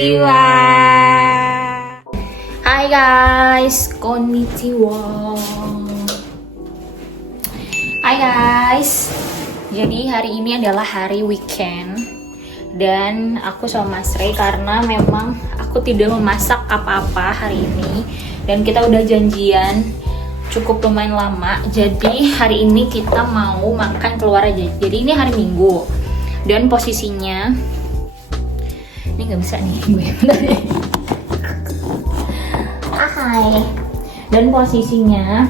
Konnichiwa. Hai guys, konnichiwa. Hai guys. Jadi hari ini adalah hari weekend dan aku sama Mas Ray karena memang aku tidak memasak apa-apa hari ini dan kita udah janjian cukup lumayan lama. Jadi hari ini kita mau makan keluar aja. Jadi ini hari Minggu dan posisinya ini nggak bisa nih gue bentar deh. Hai. Dan posisinya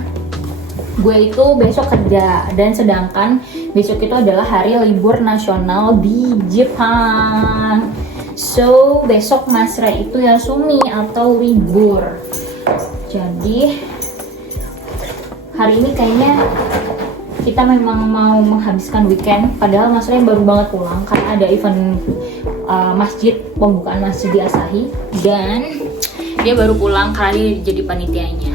gue itu besok kerja dan sedangkan besok itu adalah hari libur nasional di Jepang. So besok Mas Ray itu Yasumi atau libur. Jadi hari ini kayaknya kita memang mau menghabiskan weekend, padahal Mas Ray baru banget pulang karena ada event masjid, pembukaan masjid di Asahi, dan dia baru pulang karena dia jadi panitianya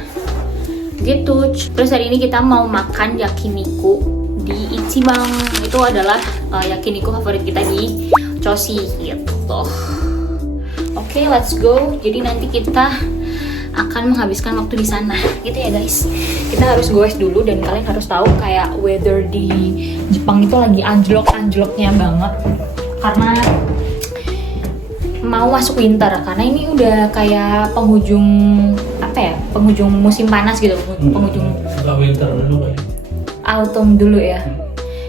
gitu. Terus hari ini kita mau makan yakiniku di Ichiban. Itu adalah yakiniku favorit kita di Choshi gitu. Oke, let's go. Jadi nanti kita akan menghabiskan waktu di sana gitu ya guys. Kita harus goes dulu dan kalian harus tahu kayak weather di Jepang itu lagi anjlok-anjloknya banget karena mau masuk winter, karena ini udah kayak penghujung penghujung musim panas gitu, penghujung winter dulu kayak autumn dulu ya.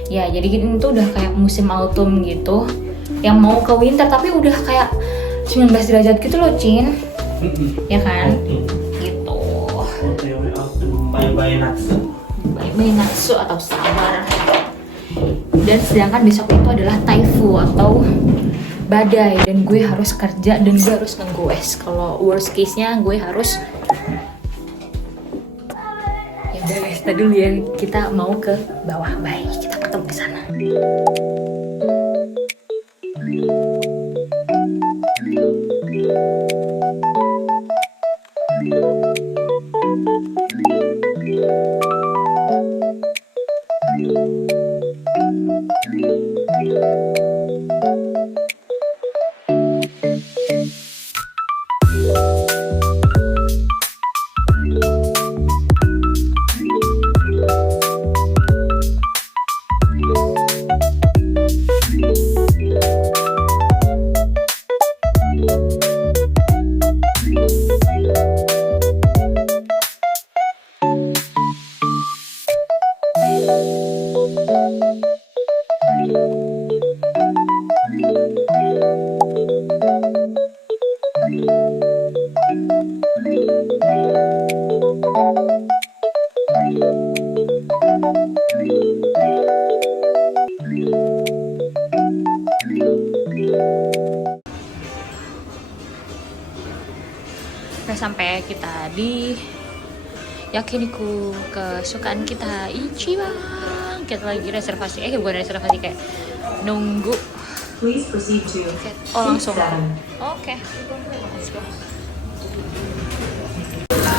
Ya jadi itu udah kayak musim autumn gitu yang mau ke winter, tapi udah kayak 19 derajat gitu loh Cin. Ya kan? Gitu. Bye-bye Natsu. Bye-bye Natsu atau sabar. Dan sedangkan besok itu adalah Taifu atau badai dan gue harus kerja dan gue harus ngegoes. Kalau worst case-nya gue harus ya udah guys, tadi dulu ya, kita mau ke bawah. Bye, kita ketemu di sana. Sampai kita di yakiniku kesukaan kita Ichiban. Kita lagi reservasi, bukan reservasi, kayak nunggu. Please proceed to Oh langsung. Oke. Let's go.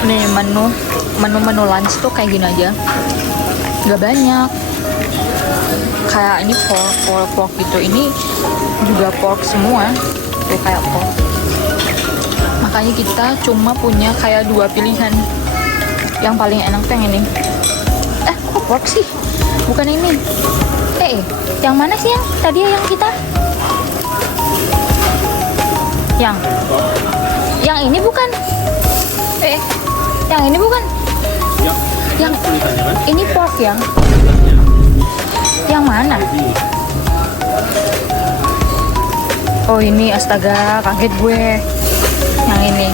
Nih menu lunch tuh kayak gini aja, nggak banyak. Kayak ini pork gitu, ini juga pork semua tuh kayak pork. Makanya kita cuma punya kayak 2 pilihan. Yang paling enak tuh yang ini. Kok pork sih? Bukan ini. Yang mana sih yang tadi yang kita? Yang ini bukan? Yang ini bukan? Yang ini pork yang mana? Oh ini, astaga, kaget gue. Yang ini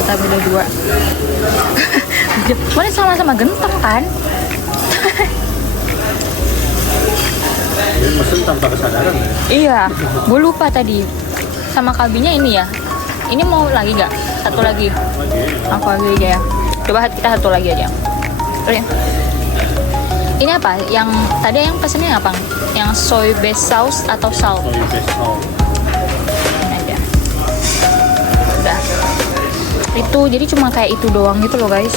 kita beda 2. Mana sama-sama genteng kan? Ini mesen tanpa kesadaran ya? Iya, gue lupa tadi. Sama kalbinya ini ya. Ini mau lagi nggak? Satu lagi. Aku lagi aja ya. Coba kita satu lagi aja. Oke. Ini apa? Yang tadi yang pesennya apa? Yang soy based sauce atau salt? Soy based sauce. Ini aja. Udah. Itu jadi cuma kayak itu doang gitu loh guys.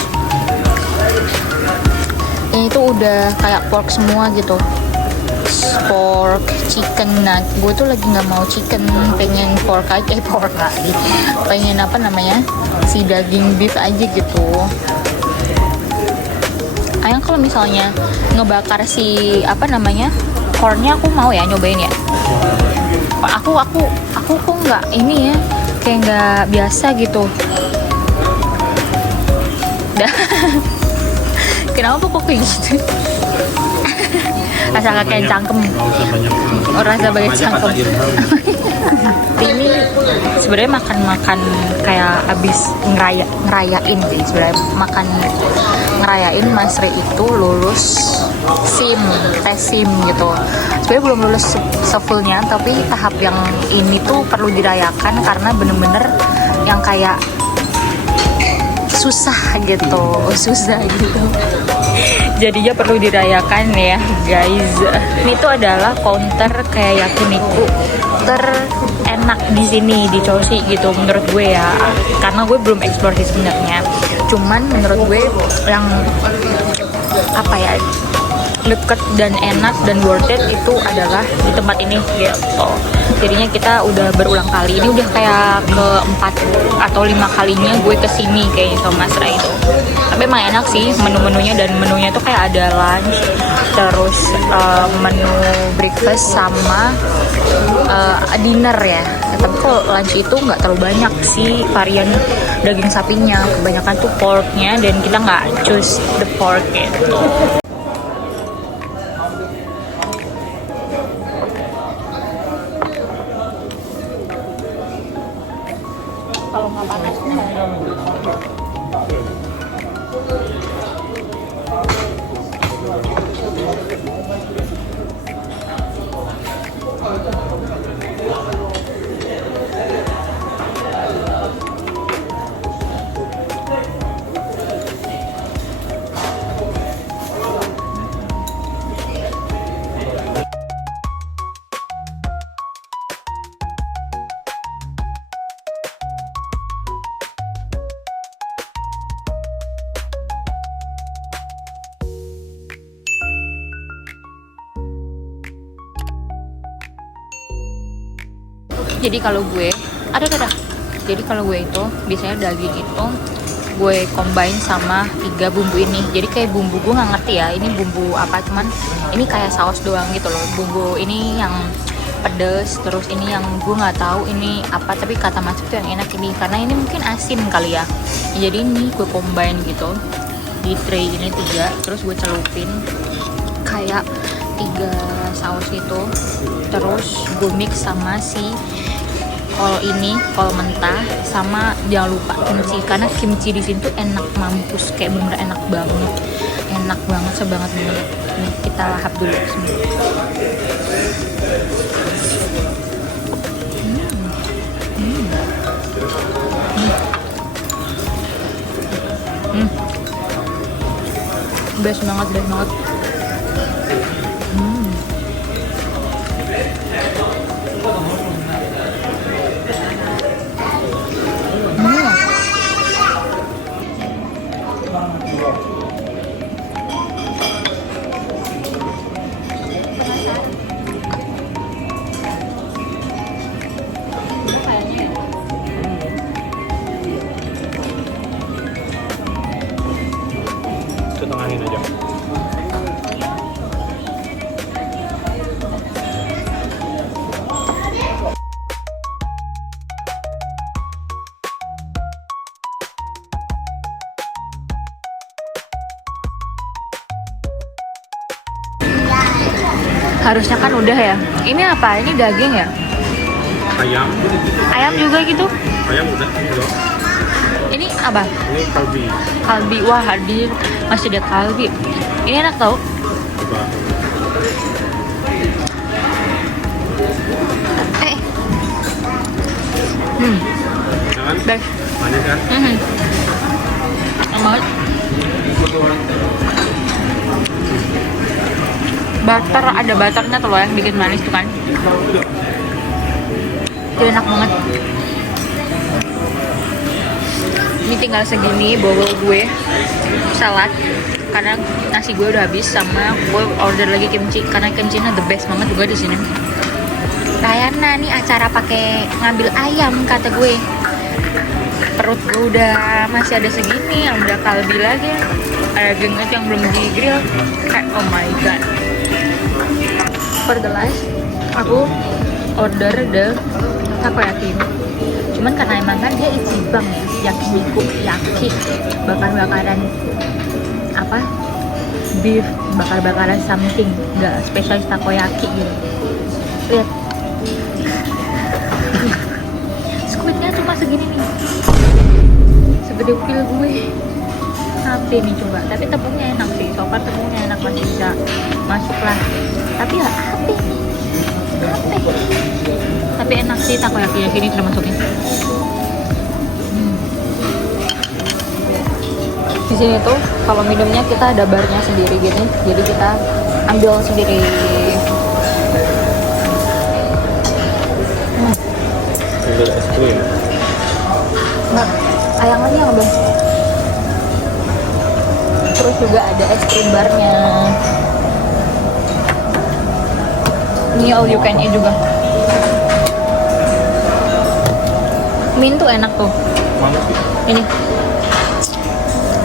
Ini tuh udah kayak pork semua gitu. pork chicken nugget. Gue tuh lagi nggak mau chicken, pengen pork aja, pork lagi. Pengen apa namanya, si daging beef aja gitu. Ayang kalau misalnya ngebakar si apa namanya cornnya, aku mau ya nyobain ya. Aku kok nggak ini ya, kayak nggak biasa gitu. Kenapa kok kayak gitu? Rasa kakek cangkem. Rasa banyak cangkem. Ini sebenarnya makan kayak abis ngerayain sih sebenarnya, makan ngerayain Mas Ri itu lulus tes SIM gitu. Sebenarnya belum lulus sefullnya, tapi tahap yang ini tuh perlu dirayakan karena bener-bener yang kayak susah gitu. Jadinya perlu dirayakan ya guys. Ini tuh adalah counter kayak yakiniku terenak di sini di Chelsea gitu menurut gue ya, karena gue belum explore sih sebenarnya. Cuman menurut gue yang apa ya, deket dan enak dan worth it itu adalah di tempat ini gitu. Jadinya kita udah berulang kali, ini udah kayak keempat atau 5 kalinya gue kesini kayak sama Mas Ray itu. Tapi emang enak sih menu-menunya, dan menunya tuh kayak ada lunch, terus menu breakfast sama dinner ya. Tapi kalau lunch itu nggak terlalu banyak sih varian daging sapinya, kebanyakan tuh porknya, dan kita nggak choose the pork gitu. Kalau nggak panas Jadi kalau gue Jadi kalau gue itu biasanya daging itu gue combine sama 3 bumbu ini. Jadi kayak bumbu, gue nggak ngerti ya ini bumbu apa, cuman ini kayak saus doang gitu loh. Bumbu ini yang pedes, terus ini yang gue nggak tahu ini apa, tapi kata Mas itu yang enak ini karena ini mungkin asin kali ya. Jadi ini gue combine gitu di tray ini 3, terus gue celupin kayak 3 saus itu, terus gue mix sama si kol mentah, sama jangan lupa kimchi, karena kimchi di sini tuh enak mampus, kayak bener enak banget sebanget banget. Nih kita lahap dulu semua. Best banget. Tenangin aja. Harusnya kan udah ya. Ini apa? Ini daging ya? Ayam. Ayam juga gitu? Ayam udah. Ini apa? Ini kalbi. Kalbi. Wah, hadir masih ada kalbi. Ini enak tau? Coba. Jangan. Best. Manis kan? Enak banget. Butter, ada butternya tuh loh yang bikin manis tuh kan. Itu enak banget. Ini tinggal segini bobol gue salad karena nasi gue udah habis, sama gue order lagi kimchi karena kimchinya the best banget juga di sini. Rayana nih acara pakai ngambil ayam kata gue. Perut gue udah masih ada segini, yang udah kalbi lagi, ada genget yang belum di grill. Oh my god. For the last, aku order the takoyaki. Cuman karena emang kan dia ichibang ya, yakiniku, yaki, bakar-bakaran apa? Beef, bakar-bakaran something, nggak spesialis takoyaki gitu. Lihat. Squidnya cuma segini nih. Segede pil gue. Tapi nih coba, tapi tepungnya enak sih. So far tepungnya enak, masih bisa masuk lah. Tapi ya ape. Tapi enak sih takoyaki yang ini termasuknya. Di sini tuh kalau minumnya kita ada barnya sendiri gitu, jadi kita ambil sendiri. Ada es krim. Nah, ayang lagi yang udah. Terus juga ada es krim barnya. Ini all you can eat juga. Min tuh enak tuh. Mana sih? Ini.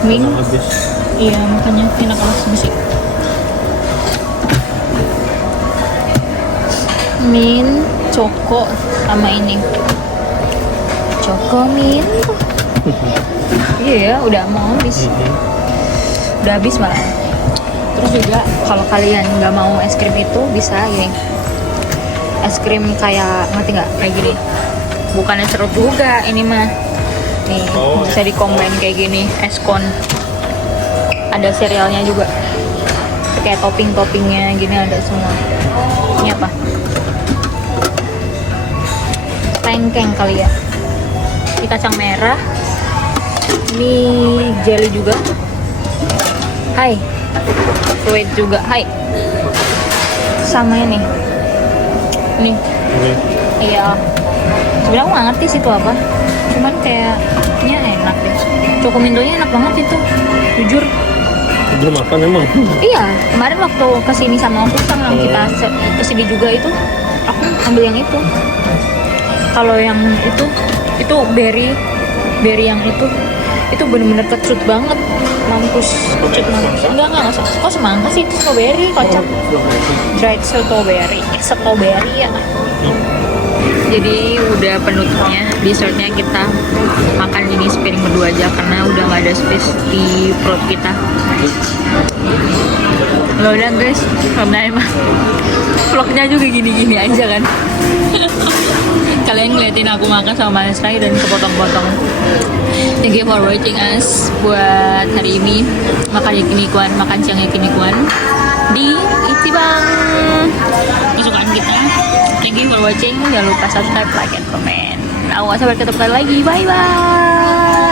Min. Habis. Iya, makanya enak banget sih. Min, Choco, sama ini. Choco Min. Iya ya, udah mau habis. Udah habis malah. Terus juga kalau kalian nggak mau es krim itu bisa ya. Es krim kayak, ngerti nggak? Kayak gini. Bukannya serut juga ini mah. Nih, bisa dikombin kayak gini, es kon. Ada cerealnya juga. Kayak topping-toppingnya gini ada semua. Ini apa? Tengkeng kali ya. Ini kacang merah. Ini jelly juga. Hai. Sweet juga. Hai. Sama ini. Nih. Iya. Sebenarnya aku nggak ngerti sih itu apa. Cuman kayaknya enak deh. Cokomindonya enak banget itu. Jujur. Belum makan emang. Iya, kemarin waktu kesini sama Om Pusang yang kita kesini juga itu, aku ambil yang itu. Kalau yang itu berry yang itu bener-bener kecut banget, mampus kecut banget. Enggak, kok semangka sih, itu strawberry, kocak. Dried strawberry ya. Jadi udah penutupnya, dessertnya kita makan ini sepiring berdua aja karena udah nggak ada space di perut kita. Lo udah guys, karena emang vlognya juga gini-gini aja kan. Kalian ngeliatin aku makan sama Mas Rai dan kepotong-potong. Thank you for watching us buat hari ini makan yakinikuan, makan siang yakinikuan di Ichibang kesukaan kita. Thank you for watching. Jangan lupa subscribe, like, and comment. Aku gak sabar ketemu kalian lagi. Bye bye.